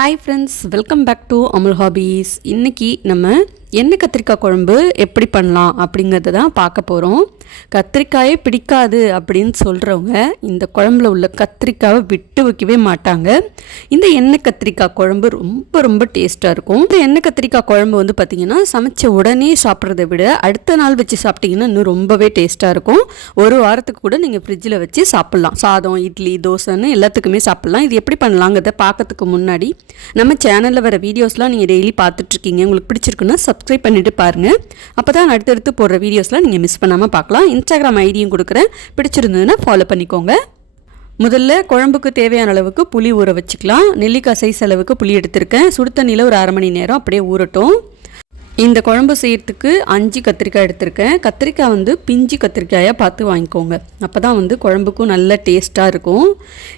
Hi friends, welcome back to Amul Hobbies. இன்னைக்கு நம்ம எண்ணெய் கத்திரிக்காய் குழம்பு எப்படி பண்ணலாம் அப்படிங்கிறத தான் பார்க்க போகிறோம். கத்திரிக்காயே பிடிக்காது அப்படின்னு சொல்கிறவங்க இந்த குழம்புல உள்ள கத்திரிக்காவை விட்டு வைக்கவே மாட்டாங்க. இந்த எண்ணெய் கத்திரிக்காய் குழம்பு ரொம்ப ரொம்ப டேஸ்ட்டாக இருக்கும். இந்த எண்ணெய் கத்திரிக்காய் குழம்பு வந்து பார்த்திங்கன்னா சமைச்ச உடனே சாப்பிட்றத விட அடுத்த நாள் வச்சு சாப்பிட்டிங்கன்னா இன்னும் ரொம்பவே டேஸ்ட்டாக இருக்கும். ஒரு வாரத்துக்கு கூட நீங்கள் ஃப்ரிட்ஜில் வச்சு சாப்பிட்லாம். சாதம், இட்லி, தோசைன்னு எல்லாத்துக்குமே சாப்பிட்லாம். இது எப்படி பண்ணலாங்கிறத பார்க்கறதுக்கு முன்னாடி நம்ம சேனலில் வர வீடியோஸ்லாம் நீங்கள் டெய்லி பார்த்துட்ருக்கீங்க. உங்களுக்கு பிடிச்சிருக்குன்னா சப்ஸ்கிரைப் பண்ணிவிட்டு பாருங்கள். அப்போ தான் அடுத்தடுத்து போடுற வீடியோஸ்லாம் நீங்கள் மிஸ் பண்ணாமல் பார்க்கலாம். இன்ஸ்டாகிராம் ஐடியும் கொடுக்குறேன், பிடிச்சிருந்ததுன்னா ஃபாலோ பண்ணிக்கோங்க. முதல்ல குழம்புக்கு தேவையான அளவுக்கு புளி ஊற வச்சுக்கலாம். நெல்லிக்காய் சைஸ் அளவுக்கு புளி எடுத்திருக்கேன். சுடு தண்ணியில் ஒரு அரை மணி நேரம் அப்படியே ஊறட்டும். இந்த குழம்பு செய்யறதுக்கு 5 கத்திரிக்காய் எடுத்திருக்கேன். கத்திரிக்காய் வந்து பிஞ்சு கத்திரிக்காயாக பார்த்து வாங்கிக்கோங்க. அப்போ தான் வந்து குழம்புக்கும் நல்ல டேஸ்ட்டாக இருக்கும்.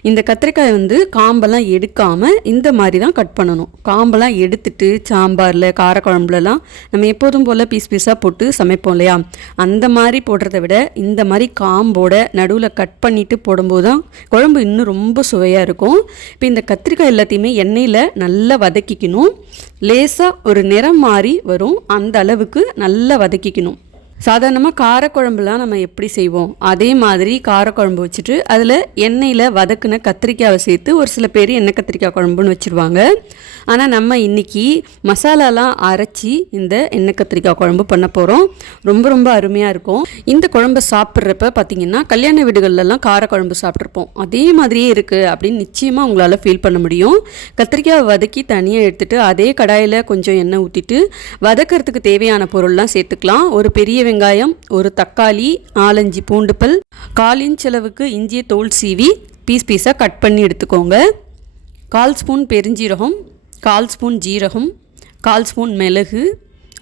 இந்த கத்திரிக்காய் வந்து காம்பெல்லாம் எடுக்காமல் இந்த மாதிரி தான் கட் பண்ணணும். காம்பெல்லாம் எடுத்துட்டு சாம்பாரில், காரக்குழம்புலலாம் நம்ம எப்போதும் போல் பீஸ் பீஸாக போட்டு சமைப்போம் இல்லையா, அந்த மாதிரி போடுறத விட இந்த மாதிரி காம்போட நடுவில் கட் பண்ணிவிட்டு போடும்போது தான் குழம்பு இன்னும் ரொம்ப சுவையாக இருக்கும். இப்போ இந்த கத்திரிக்காய் எல்லாத்தையுமே எண்ணெயில் நல்லா வதக்கிக்கணும். லேசாக ஒரு நிறம் மாறி வரும், அந்த அளவுக்கு நல்லா வதக்கிக்கணும். சாதாரணமாக காரக்குழம்புலாம் நம்ம எப்படி செய்வோம் அதே மாதிரி காரக்குழம்பு வச்சுட்டு அதில் எண்ணெயில் வதக்குன கத்திரிக்காவை சேர்த்து ஒரு சில பேர் எண்ணெய் கத்திரிக்காய் குழம்புன்னு வச்சுருவாங்க. ஆனால் நம்ம இன்றைக்கி மசாலாலாம் அரைச்சி இந்த எண்ணெய் கத்திரிக்காய் குழம்பு பண்ண போகிறோம். ரொம்ப ரொம்ப அருமையாக இருக்கும். இந்த குழம்பை சாப்பிட்றப்ப பார்த்திங்கன்னா கல்யாண வீடுகள்லாம் காரக்குழம்பு சாப்பிட்ருப்போம், அதே மாதிரியே இருக்குது அப்படின்னு நிச்சயமாக உங்களால் ஃபீல் பண்ண முடியும். கத்திரிக்காயை வதக்கி தனியாக எடுத்துகிட்டு அதே கடாயில் கொஞ்சம் எண்ணெய் ஊற்றிட்டு வதக்கிறதுக்கு தேவையான பொருள்லாம் சேர்த்துக்கலாம். ஒரு பெரிய வெங்காயம், ஒரு தக்காளி, 4-5 பூண்டு பல், 1/4 இன்ச் அளவுக்கு இஞ்சியை தோல் சீவி பீஸ் பீஸாக கட் பண்ணி எடுத்துக்கோங்க. 1/4 ஸ்பூன் பெருஞ்சீரகம், 1/4 ஸ்பூன் ஜீரகம், 1/4 ஸ்பூன் மிளகு,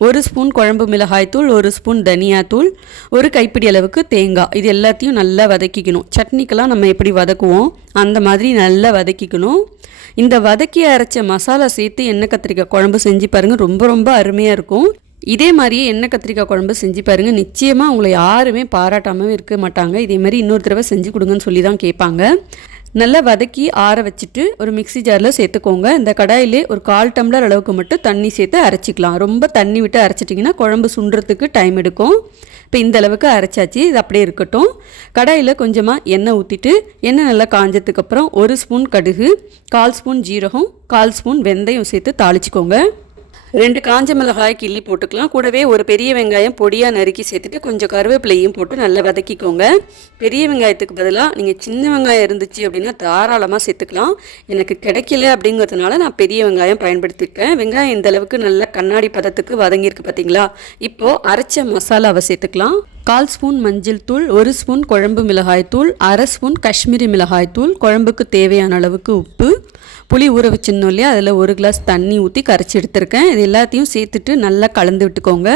1 ஸ்பூன் குழம்பு மிளகாய்த்தூள், 1 ஸ்பூன் தனியாத்தூள், ஒரு கைப்பிடி அளவுக்கு தேங்காய். இது எல்லாத்தையும் நல்லா வதக்கிக்கணும். சட்னிக்கெல்லாம் நம்ம எப்படி வதக்குவோம் அந்த மாதிரி நல்லா வதக்கிக்கணும். இந்த வதக்கி அரைச்ச மசாலா சேர்த்து எண்ணெய் கத்திரிக்காய் குழம்பு செஞ்சு பாருங்கள், ரொம்ப ரொம்ப அருமையாக இருக்கும். இதே மாதிரியே எண்ணெய் கத்திரிக்காய் குழம்பு செஞ்சு பாருங்கள், நிச்சயமாக உங்களை யாருமே பாராட்டாமல் இருக்க மாட்டாங்க. இதே மாதிரி இன்னொரு தடவை செஞ்சு கொடுங்கன்னு சொல்லி தான் கேட்பாங்க. நல்லா வதக்கி ஆற வச்சுட்டு ஒரு மிக்ஸி ஜாரில் சேர்த்துக்கோங்க. இந்த கடாயிலே ஒரு 1/4 டம்ளர் அளவுக்கு மட்டும் தண்ணி சேர்த்து அரைச்சிக்கலாம். ரொம்ப தண்ணி விட்டு அரைச்சிட்டிங்கன்னா குழம்பு சுண்டுறதுக்கு டைம் எடுக்கும். இப்போ இந்த அளவுக்கு அரைச்சாச்சு, இது அப்படியே இருக்கட்டும். கடாயில் கொஞ்சமாக எண்ணெய் ஊற்றிட்டு எண்ணெய் நல்லா காஞ்சதுக்கப்புறம் 1 ஸ்பூன் கடுகு, 1/4 ஸ்பூன் ஜீரகம், 1/4 ஸ்பூன் வெந்தயம் சேர்த்து தாளிச்சிக்கோங்க. 2 காஞ்ச மிளகாய் கிள்ளி போட்டுக்கலாம். கூடவே ஒரு பெரிய வெங்காயம் பொடியாக நறுக்கி சேர்த்துட்டு கொஞ்சம் கருவேப்பிலையும் போட்டு நல்லா வதக்கிக்கோங்க. பெரிய வெங்காயத்துக்கு பதிலாக நீங்கள் சின்ன வெங்காயம் இருந்துச்சு அப்படின்னா தாராளமாக சேர்த்துக்கலாம். எனக்கு கிடைக்கல அப்படிங்கிறதுனால நான் பெரிய வெங்காயம் பயன்படுத்தியிருக்கேன். வெங்காயம் இந்த அளவுக்கு நல்லா கண்ணாடி பதத்துக்கு வதங்கியிருக்கு பார்த்தீங்களா. இப்போது அரைச்ச மசாலாவை சேர்த்துக்கலாம். 1/4 ஸ்பூன் மஞ்சள் தூள், 1 ஸ்பூன் குழம்பு மிளகாய் தூள், 1/2 ஸ்பூன் காஷ்மீரி மிளகாய் தூள், குழம்புக்கு தேவையான அளவுக்கு உப்பு, புளி ஊற வச்சிருந்தோம் இல்லையா, அதில் 1 கிளாஸ் தண்ணி ஊற்றி கரைச்சி எடுத்துருக்கேன். இது எல்லாத்தையும் சேர்த்துட்டு நல்லா கலந்து விட்டுக்கோங்க.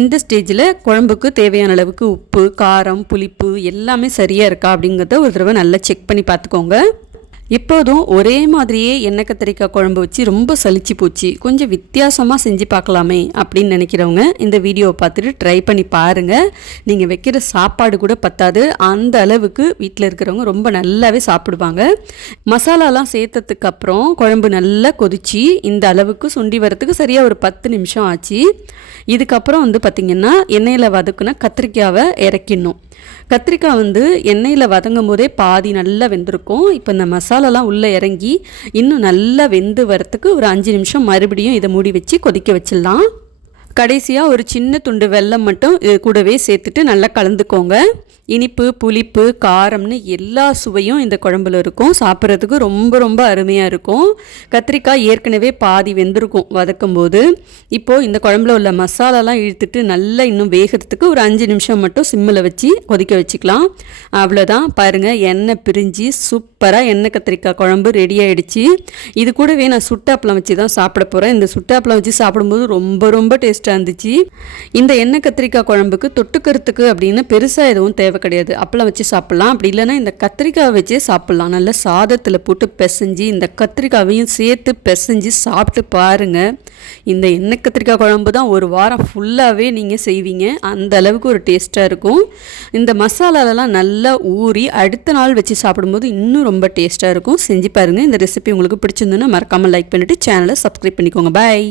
இந்த ஸ்டேஜில் குழம்புக்கு தேவையான அளவுக்கு உப்பு, காரம், புளிப்பு எல்லாமே சரியாக இருக்கா அப்படிங்கிறத ஒரு தடவை நல்லா செக் பண்ணி பார்த்துக்கோங்க. எப்போதும் ஒரே மாதிரியே எண்ணெய் கத்திரிக்காய் குழம்பு வச்சு ரொம்ப சலிச்சு போச்சு, கொஞ்சம் வித்தியாசமாக செஞ்சு பார்க்கலாமே அப்படின்னு நினைக்கிறவங்க இந்த வீடியோவை பார்த்துட்டு ட்ரை பண்ணி பாருங்கள். நீங்கள் வைக்கிற சாப்பாடு கூட பத்தாது, அந்த அளவுக்கு வீட்டில் இருக்கிறவங்க ரொம்ப நல்லாவே சாப்பிடுவாங்க. மசாலாலாம் சேர்த்ததுக்கு அப்புறம் குழம்பு நல்லா கொதிச்சு இந்த அளவுக்கு சுண்டி வரத்துக்கு சரியாக ஒரு 10 நிமிஷம் ஆச்சு. இதுக்கப்புறம் வந்து பார்த்திங்கன்னா எண்ணெயில் வதக்குன கத்திரிக்காவை இறக்கிடணும். கத்திரிக்காய் வந்து எண்ணெயில் வதங்கும் போதே பாதி நல்லா வெந்திருக்கும். இப்போ இந்த மசாலாலாம் உள்ளே இறங்கி இன்னும் நல்லா வெந்து வரத்துக்கு ஒரு 5 நிமிஷம் மறுபடியும் இதை மூடி வச்சு கொதிக்க வச்சிடலாம். கடைசியாக ஒரு சின்ன துண்டு வெல்லம் மட்டும் இது கூடவே சேர்த்துட்டு நல்லா கலந்துக்கோங்க. இனிப்பு, புளிப்பு, காரம்னு எல்லா சுவையும் இந்த குழம்புல இருக்கும். சாப்பிட்றதுக்கு ரொம்ப ரொம்ப அருமையாக இருக்கும். கத்திரிக்காய் ஏற்கனவே பாதி வெந்திருக்கும் வதக்கும் போது. இப்போது இந்த குழம்புல உள்ள மசாலாலாம் இழுத்துட்டு நல்லா இன்னும் வேகிறதுக்கு ஒரு 5 நிமிஷம் மட்டும் சிம்மில் வச்சு கொதிக்க வச்சுக்கலாம். அவ்வளோதான், பாருங்கள், எண்ணெய் பிரிஞ்சு சூப்பராக எண்ணெய் கத்திரிக்காய் குழம்பு ரெடி ஆகிடுச்சு. இது கூடவே நான் சுட்டாப்பளம் வச்சு தான் சாப்பிட போகிறேன். இந்த சுட்டாப்பளம் வச்சு சாப்பிடும்போது ரொம்ப ரொம்ப டேஸ்ட் டேஸ்ட்டாக இருந்துச்சு. இந்த எண்ணெய் கத்திரிக்காய் குழம்புக்கு தொட்டுக்கிறதுக்கு அப்படின்னு பெருசாக எதுவும் தேவை கிடையாது. அப்பளம் வச்சு சாப்பிட்லாம், அப்படி இல்லைன்னா இந்த கத்திரிக்காய் வச்சே சாப்பிட்லாம். நல்லா சாதத்தில் போட்டு பிசைஞ்சு இந்த கத்திரிக்காயையும் சேர்த்து பிசைஞ்சு சாப்பிட்டு பாருங்கள். இந்த எண்ணெய் கத்திரிக்காய் குழம்பு தான் ஒரு வாரம் ஃபுல்லாகவே நீங்கள் செய்வீங்க, அந்த அளவுக்கு ஒரு டேஸ்ட்டாக இருக்கும். இந்த மசாலாலெல்லாம் நல்லா ஊறி அடுத்த நாள் வச்சு சாப்பிடும்போது இன்னும் ரொம்ப டேஸ்ட்டாக இருக்கும். செஞ்சு பாருங்கள். இந்த ரெசிபி உங்களுக்கு பிடிச்சிருந்துன்னா மறக்காமல் லைக் பண்ணிவிட்டு சேனலை சப்ஸ்கிரைப் பண்ணிக்கோங்க. பாய்.